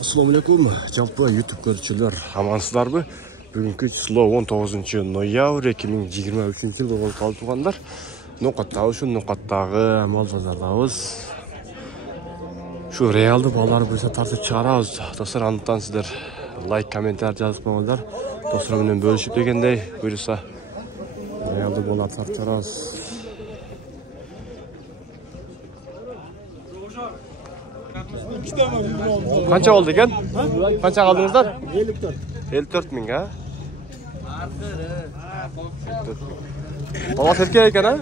Assalomu alaykum. Jalpa YouTube ko'ruvchilar, amansizlarmi? Bugungi chizlo 19-noyabr 2023-yil bo'lib qolganlar. Noqatdagi shu noqatdagi mol bozordamiz. Shu realda bolalar bo'lsa tartib chiqaramiz. Do'stlar, unutdan sizlar like, kommentar yozib qo'yinglar. Do'stlar bilan bo'lishib deganday buyursa realda bolalar tartib chiqaramiz. Qancha oldi ekan? Qancha qaldingizlar? 54. 54 ming ha? Baba erkak ekan ha?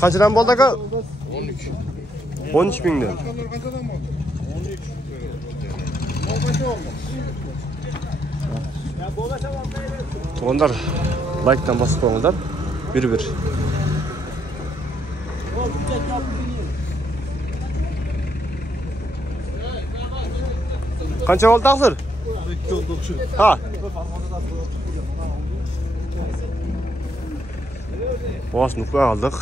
Qanchadan bo'ldi aka? 13. 13 mingdan. Onlar like-dan bosib qo'yinglar. Bir. Qancha oldi taqsir? 2.90. Ha. Boş nuqqa aldık.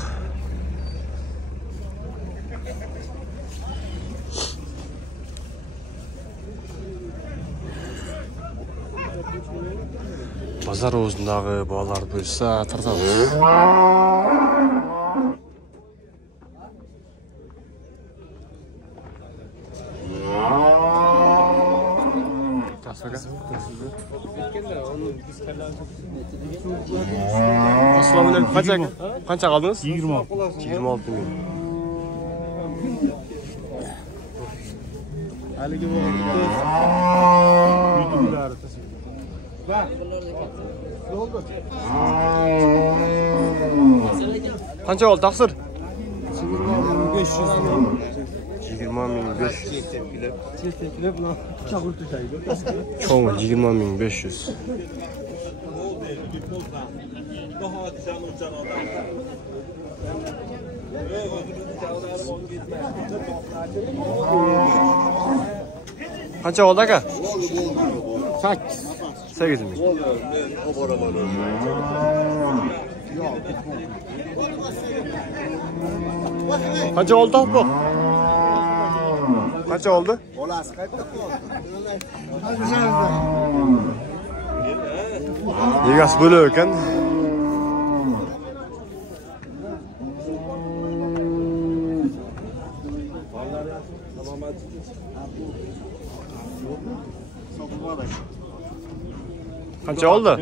Pazar o'zindagi bolalar bo'lsa tartamiz. Assalomu alaykum. Qancha qaldingiz? 26 ming. Haligi qancha oldi taqsir? 20.500. Çoğun 20.500. Kaça oldu aka? 8 ming. Kaça oldu bu? Kaça oldu? Yegas böyle ekan. Kaça oldu?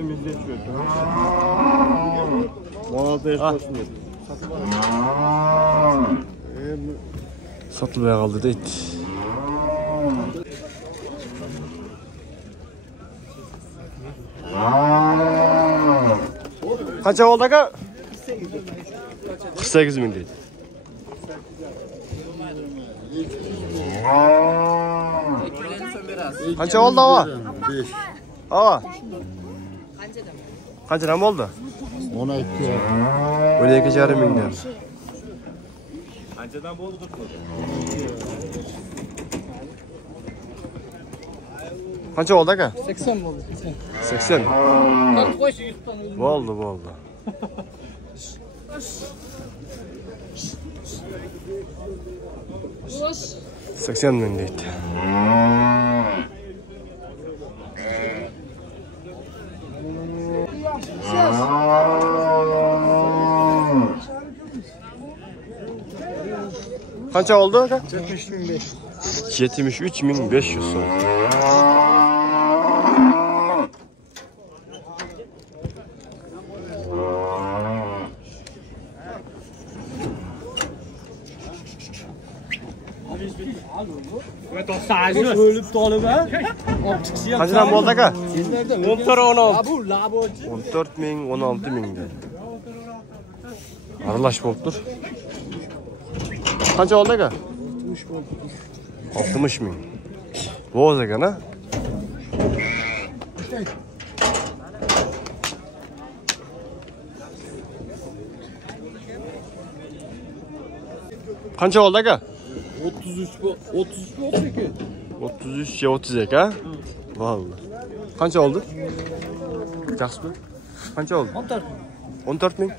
Satılmaya kaldı da it. Kaça oldu aka? 48 ming değil. Kaça oldu hava? 5. Hava? Kaça mı oldu? 12. 12,5 mingden. Kaçadan oldu tutmadı? Kaça oldu aka? 80 oldu. 80. Oldu. 80 ming deydi. Kaça oldu aka? 73.500 oldu. Kaçdan oldu aka? 14 ming, 16 mingden. Aralaş boluptur. Kaça oldu aka? 60 ming. Boz ekan ha? Kaça oldu aka? 33 ya 30 aka? Vallahi. Kaça oldu? Yaxshi mı? Kaça oldu? 14 ming.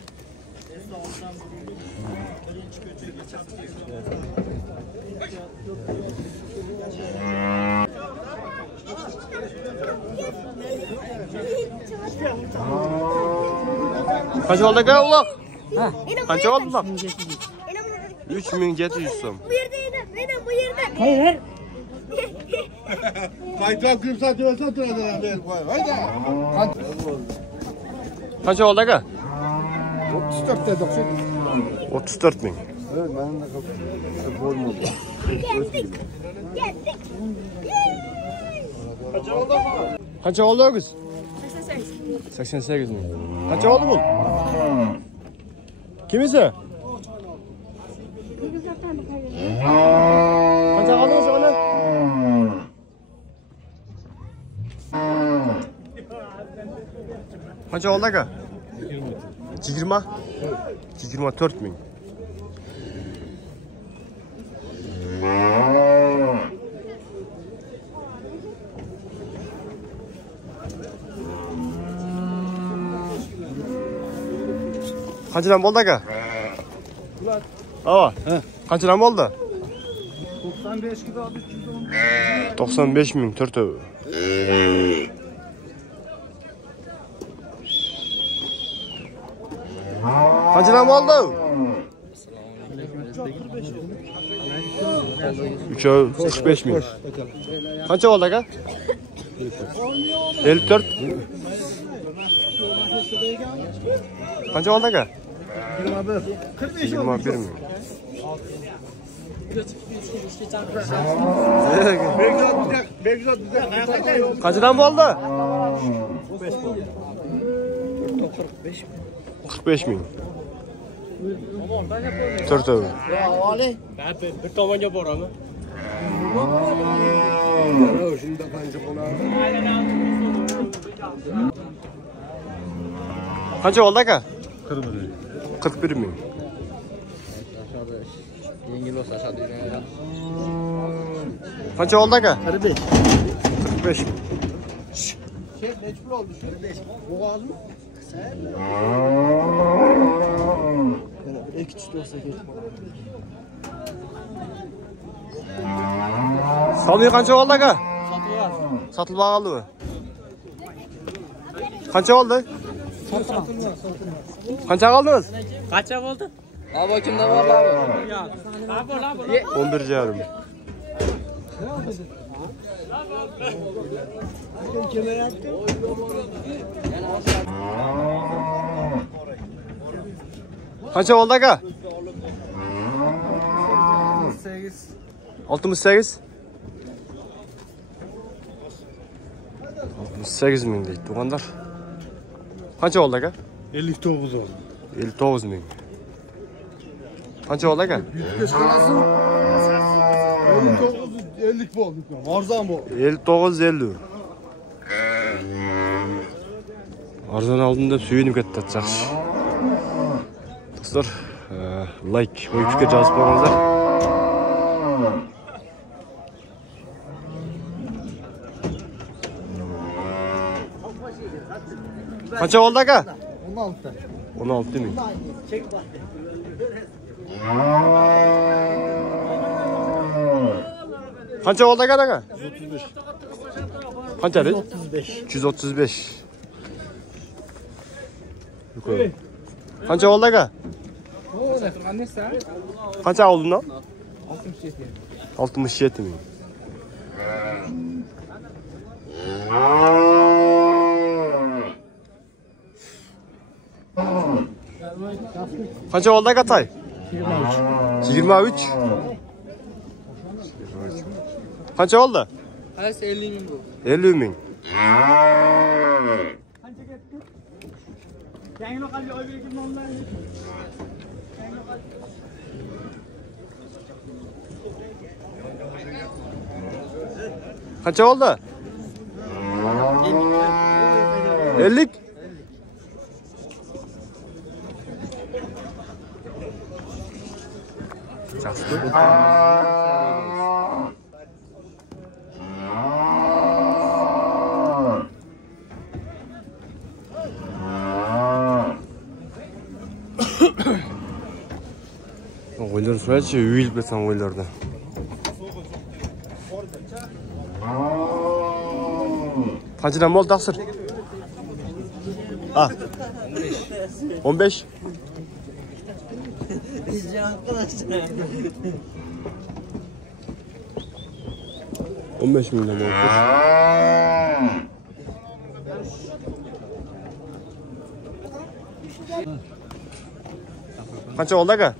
Kaç oldu ki ulan? Ha. Kaç oldu lan? 3700 so'm. Bu yerde, bu yerde. Hayır. Kayıtlar gün satıyorsa duracağım ben koy. Haydi. Kaç oldu ki? 34 de 90. 34 ming. Evet benim de olmadı. Geldik. Kaç oldu kız? 88. 88 ming. Kaç oldu bu? Kimisi? Kaç aldınız onu? Kaç oldu ki? 20. 24 ming. Kaç liram oldu ki? Ava. Kaç liram oldu? 95 gibi abi 310. 95 ming 4 euro. Kaç liram oldu? 3 euro 45 ming. Kaç oldu ki? 54. Kaç oldu ki? 21 ming. Kaç liram oldu? 45 ming. 4 euro. Bir tomonga borami. Qancha oldi aka? 41 ming. Yengil olsa aşağıda yürüyelim. Qancha oldi aka? 45. 45 ming. Neçpil oldu şu? Boğaz mı? İki çift olsa geç. Salmay qancha oldi aka? Sotilib qoldi. Qancha oldi? Qancha qoldingiz? Kaça oldu? Abi kimde var abi? 11 yarım. Qancha oldi aka? 68. 68 ming deydi tuğanlar. Qancha oldi aka? 59 oldu. 59 ming. Qancha oldi aka? 105 kalasın. 59 50 oldu. Arzan bu. 59 50. Arzon aldım deb suyunib ketdi, yaxshi. Do'stlar, like va fikr yozib qo'yinglar. Qancha oldi aka? 16. 16 ming. Qancha oldi aka? 135. Qancha dedi? 135. 235. Yukarı. Qancha oldi aka? Qancha oldun lan? 67 ming. Qancha oldi aka tay? 23. Qancha oldi? Hayır 50 bin bu. 50 ming. Qancha oldi? 50. Oylar surachi, uyilib ketsan oylarda. Qanchadan bo'ldi taqsir? Ha. 15. 15 milyon oldu. Qancha oldu aka?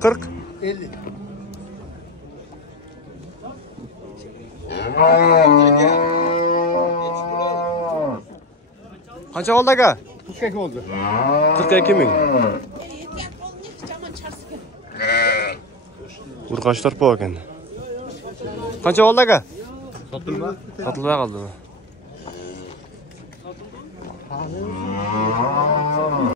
40. 50. Qancha oldu aka? 42 oldu. 42 ming. Urg'ashlar bor ekan. Qancha oldu aka? Satılma. Sotulmay qoldi.